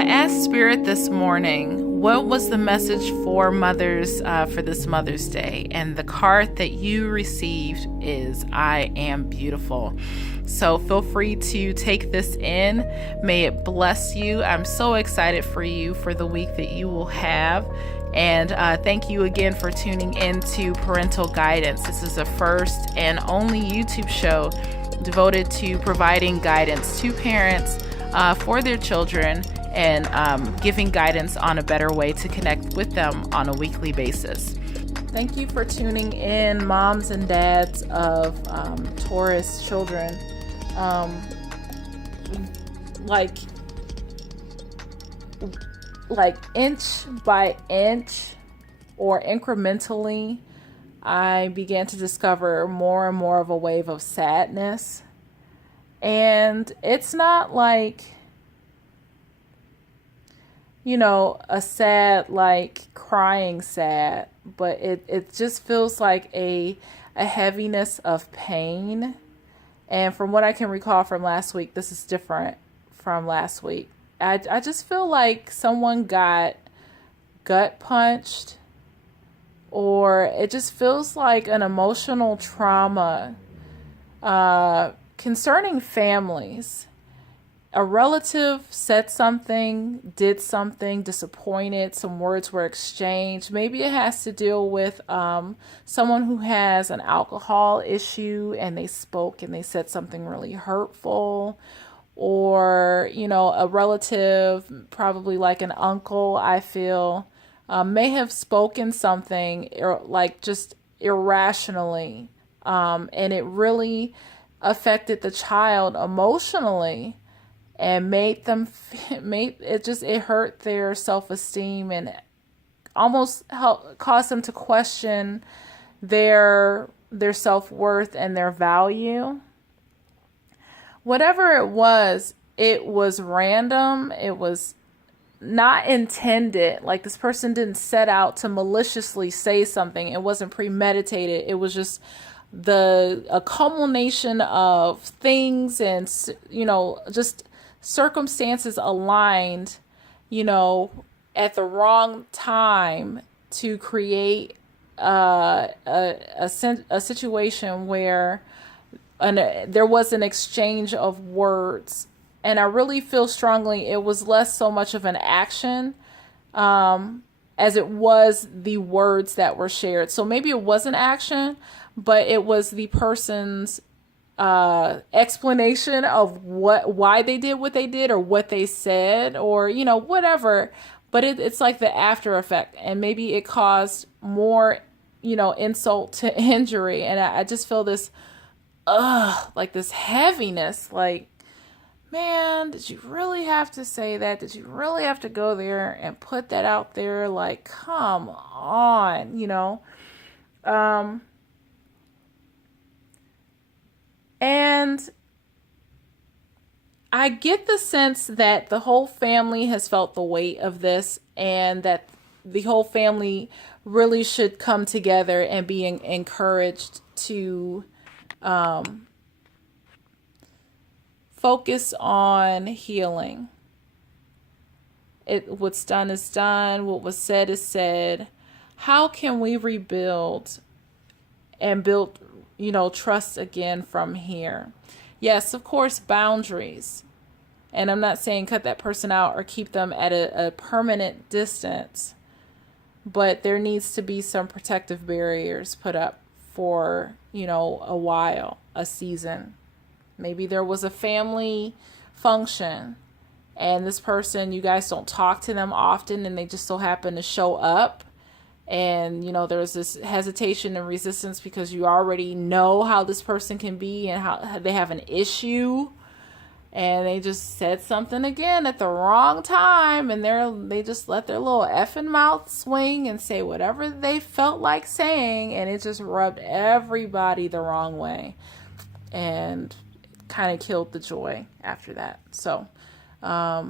I asked Spirit this morning, what was the message for mothers for this Mother's Day? And the card that you received is, I am beautiful. So feel free to take this in. May it bless you. I'm so excited for you for the week that you will have. And thank you again for tuning in to Parental Guidance. This is the first and only YouTube show devoted to providing guidance to parents for their children and giving guidance on a better way to connect with them on a weekly basis. Thank you for tuning in, moms and dads of Taurus children. Like inch by inch or incrementally, I began to discover more and more of a wave of sadness. And it's not like, a sad, like crying sad, but it just feels like a heaviness of pain. And from what I can recall from last week, this is different from last week. I just feel like someone got gut punched, or it just feels like an emotional trauma concerning families. A relative said something, did something, disappointed, some words were exchanged. Maybe it has to deal with someone who has an alcohol issue and they spoke and they said something really hurtful. Or, a relative, probably like an uncle, I feel, may have spoken something like just irrationally. And it really affected the child emotionally and it hurt their self-esteem and almost caused them to question their self-worth and their value. Whatever it was random. It was not intended. Like, this person didn't set out to maliciously say something. It wasn't premeditated. It was just a culmination of things and, just circumstances aligned, at the wrong time to create a situation where there was an exchange of words. And I really feel strongly it was less so much of an action as it was the words that were shared. So maybe it was an action, but it was the person's explanation of why they did what they did or what they said or, whatever. But it's like the after effect. And maybe it caused more, insult to injury. And I just feel this like this heaviness, like, man, did you really have to say that? Did you really have to go there and put that out there? Like, come on, and I get the sense that the whole family has felt the weight of this and that the whole family really should come together and be encouraged to focus on healing. What's done is done. What was said is said. How can we rebuild and build, trust again from here? Yes, of course, boundaries. And I'm not saying cut that person out or keep them at a permanent distance, but there needs to be some protective barriers put up for, a while, a season. Maybe there was a family function and this person, you guys don't talk to them often and they just so happen to show up. And, there's this hesitation and resistance because you already know how this person can be and how they have an issue. And they just said something again at the wrong time. And they just let their little effing mouth swing and say whatever they felt like saying. And it just rubbed everybody the wrong way. And kind of killed the joy after that. So, I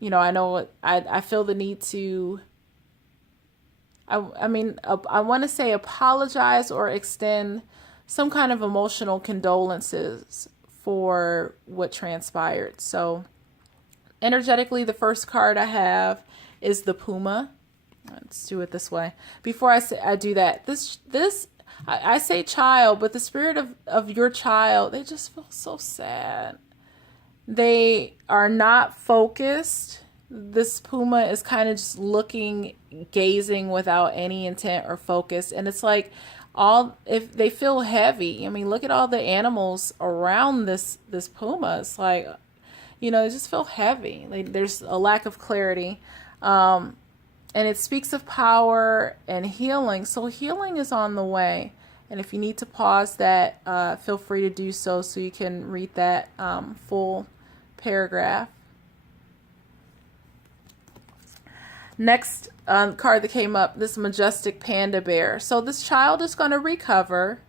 know I feel the need to... I want to say apologize or extend some kind of emotional condolences for what transpired. So, Energetically, the first card I have is the Puma. Let's do it this way. Before I do that, I say child, but the spirit of your child, they just feel so sad. They are not focused. This Puma is kind of just looking, gazing without any intent or focus. And it's like if they feel heavy. I mean, look at all the animals around this Puma. It's like, they just feel heavy. Like there's a lack of clarity. And it speaks of power and healing. So healing is on the way. And if you need to pause that, feel free to do so you can read that full paragraph. Next card that came up, this majestic panda bear. So this child is going to recover.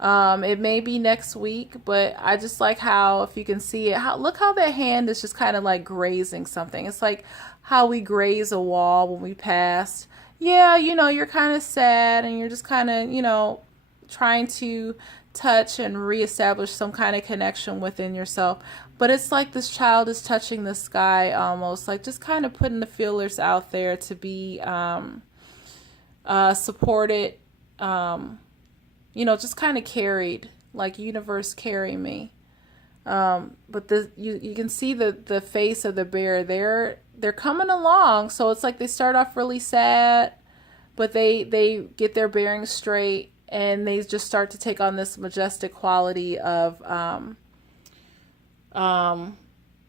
It may be next week, but I just like how, if you can see it, look how that hand is just kind of like grazing something. It's like how we graze a wall when we pass. Yeah, you're kind of sad and you're just kind of, trying to touch and reestablish some kind of connection within yourself. But it's like this child is touching the sky almost, like just kind of putting the feelers out there to be supported, just kind of carried, like universe carry me. But you can see the face of the bear. They're coming along. So it's like they start off really sad, but they get their bearings straight and they just start to take on this majestic quality of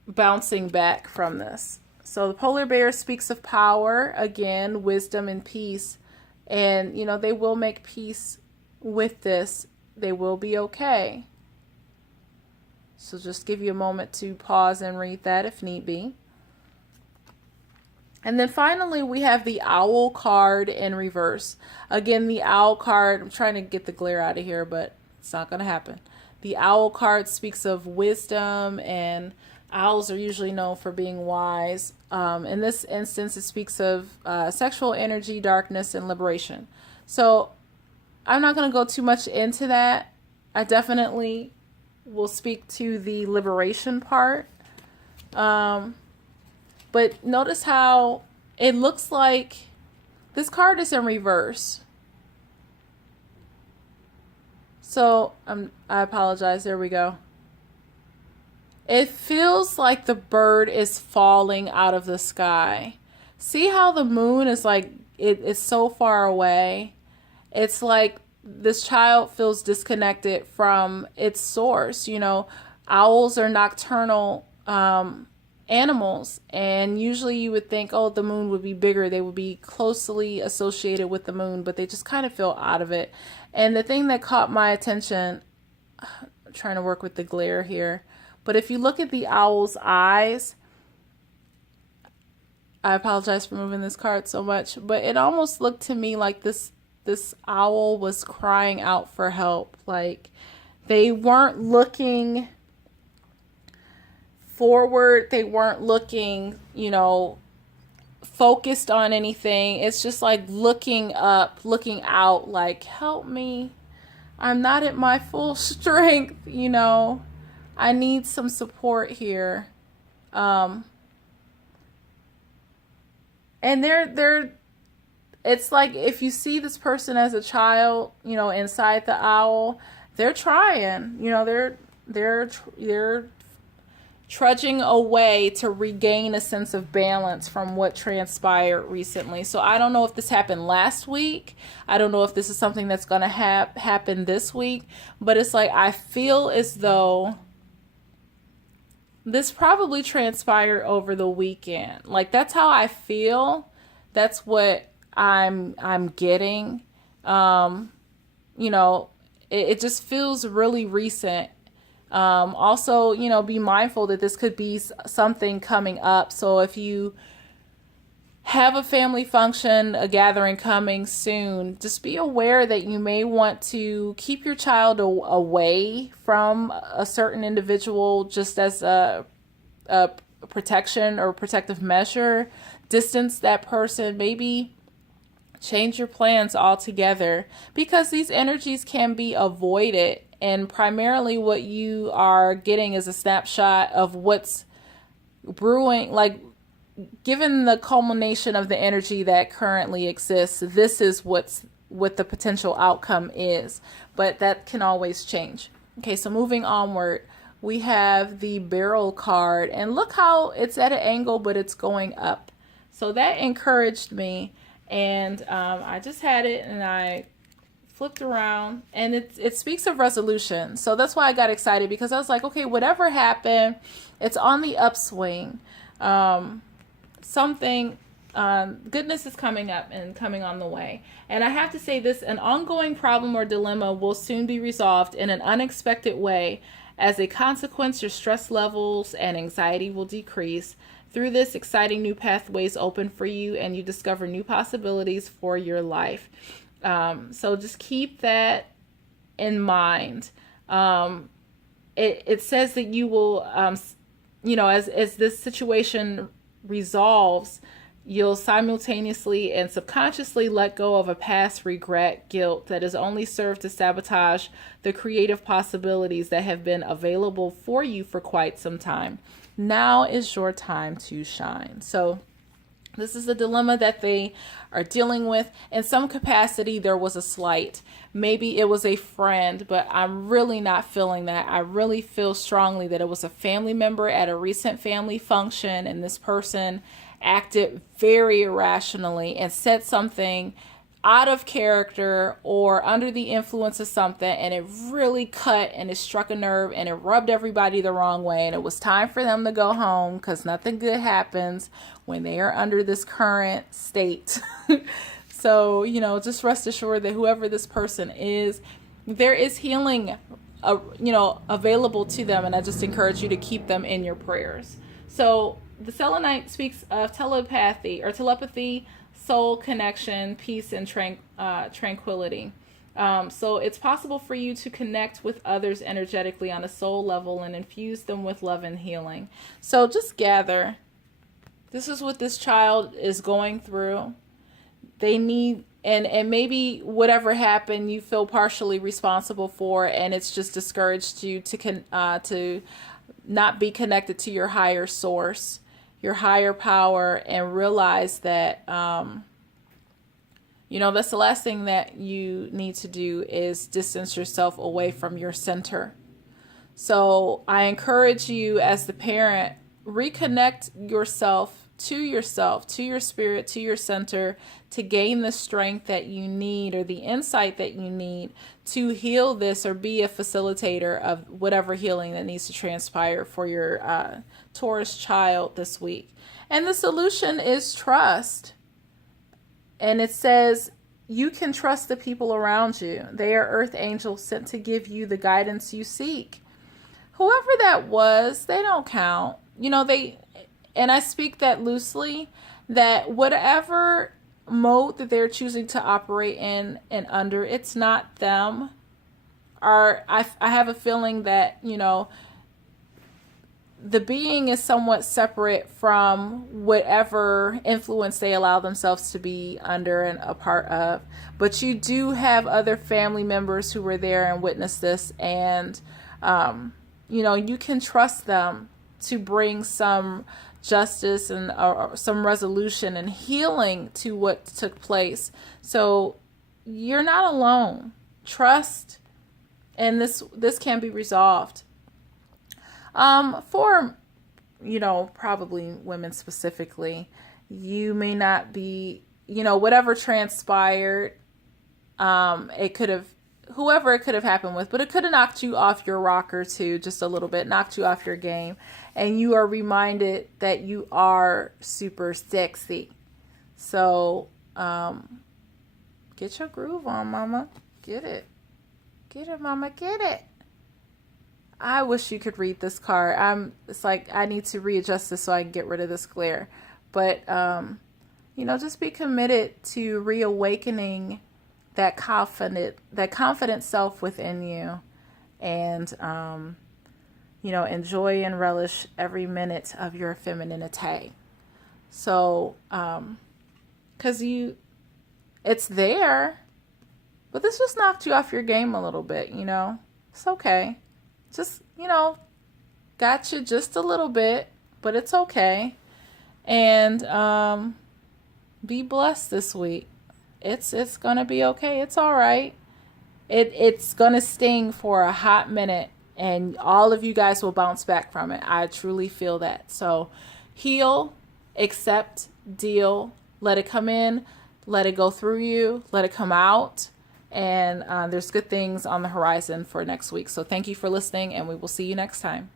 bouncing back from this. So the polar bear speaks of power, again, wisdom and peace. And, they will make peace with this. They will be okay. So just give you a moment to pause and read that if need be. And then finally, we have the owl card in reverse. Again, the owl card, I'm trying to get the glare out of here, but it's not going to happen. The owl card speaks of wisdom, and owls are usually known for being wise. In this instance, it speaks of sexual energy, darkness, and liberation. So I'm not going to go too much into that. I definitely will speak to the liberation part. But notice how it looks like this card is in reverse. So I apologize. There we go. It feels like the bird is falling out of the sky. See how the moon is like, it's so far away. It's like this child feels disconnected from its source. Owls are nocturnal animals, and usually you would think, oh, the moon would be bigger, they would be closely associated with the moon, but they just kind of feel out of it. And the thing that caught my attention, I'm trying to work with the glare here, but if you look at the owl's eyes, I apologize for moving this card so much, but it almost looked to me like this owl was crying out for help. Like they weren't looking forward, they weren't looking, focused on anything. It's just like looking up, looking out, like, help me. I'm not at my full strength, I need some support here. And it's like if you see this person as a child, inside the owl, they're trying, they're trudging away to regain a sense of balance from what transpired recently. So I don't know if this happened last week. I don't know if this is something that's going to happen this week. But it's like I feel as though this probably transpired over the weekend. Like that's how I feel. That's what I'm getting. It just feels really recent. Also, be mindful that this could be something coming up. So if you have a family function, a gathering coming soon, just be aware that you may want to keep your child away from a certain individual just as a protection or protective measure. Distance that person, maybe change your plans altogether, because these energies can be avoided. And primarily what you are getting is a snapshot of what's brewing, like given the culmination of the energy that currently exists, this is what the potential outcome is, but that can always change. Okay, so moving onward, we have the barrel card, and look how it's at an angle, but it's going up. So that encouraged me, and I just had it, and I flipped around, and it speaks of resolution. So that's why I got excited, because I was like, okay, whatever happened, it's on the upswing. Something goodness is coming up and coming on the way. And I have to say this, an ongoing problem or dilemma will soon be resolved in an unexpected way. As a consequence, your stress levels and anxiety will decrease. Through this, exciting new pathways open for you, and you discover new possibilities for your life. So just keep that in mind. It says that you will, as this situation resolves, you'll simultaneously and subconsciously let go of a past regret, guilt that has only served to sabotage the creative possibilities that have been available for you for quite some time. Now is your time to shine. So this is the dilemma that they are dealing with. In some capacity, there was a slight. Maybe it was a friend, but I'm really not feeling that. I really feel strongly that it was a family member at a recent family function, and this person acted very irrationally and said something out of character or under the influence of something, and it really cut and it struck a nerve and it rubbed everybody the wrong way, and it was time for them to go home, because nothing good happens when they are under this current state. So, just rest assured that whoever this person is, there is healing available to them, and I just encourage you to keep them in your prayers. So the selenite speaks of telepathy, soul connection, peace, and tranquility. So it's possible for you to connect with others energetically on a soul level and infuse them with love and healing. So just gather. This is what this child is going through. They need, and maybe whatever happened, you feel partially responsible for, and it's just discouraged you to not be connected to your higher source, your higher power, and realize that, that's the last thing that you need to do is distance yourself away from your center. So I encourage you as the parent, reconnect yourself, to your spirit, to your center, to gain the strength that you need or the insight that you need to heal this or be a facilitator of whatever healing that needs to transpire for your Taurus child this week. And the solution is trust. And it says you can trust the people around you. They are earth angels sent to give you the guidance you seek. Whoever that was, they don't count. And I speak that loosely, that whatever mode that they're choosing to operate in and under, it's not them. I have a feeling that, the being is somewhat separate from whatever influence they allow themselves to be under and a part of. But you do have other family members who were there and witnessed this, and, you can trust them to bring some justice and some resolution and healing to what took place. So you're not alone. Trust, and this can be resolved. For probably women specifically, you may not be, whatever transpired, it could have, whoever it could have happened with, but it could have knocked you off your rocker too, just a little bit, knocked you off your game. And you are reminded that you are super sexy. So, get your groove on, mama. Get it. Get it, mama. Get it. I wish you could read this card. It's like I need to readjust this so I can get rid of this glare. But, just be committed to reawakening that confident self within you, and enjoy and relish every minute of your femininity. So, because it's there, but this just knocked you off your game a little bit. It's okay. Just got you just a little bit, but it's okay. And be blessed this week. It's gonna be okay. It's all right. It's gonna sting for a hot minute, and all of you guys will bounce back from it. I truly feel that. So heal, accept, deal, let it come in, let it go through you, let it come out. And there's good things on the horizon for next week. So thank you for listening, and we will see you next time.